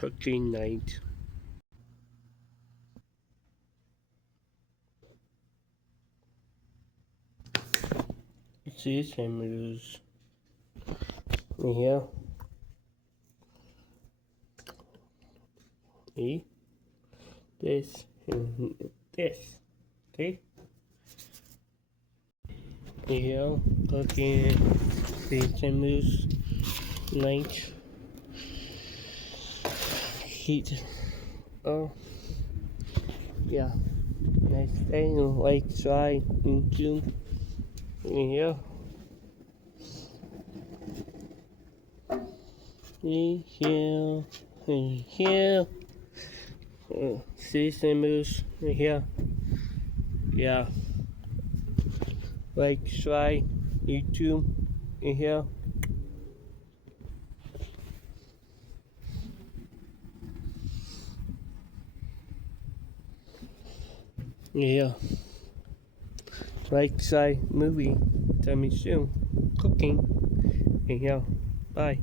cooking night. See some news here. See this and this. Okay. Here cooking some news night. Heat. Oh, yeah. Nice day, like try into here. Here, here. See some moves here. Yeah. Like try YouTube in here. Yeah. Like try movie. Tell me soon. Cooking in here. Bye.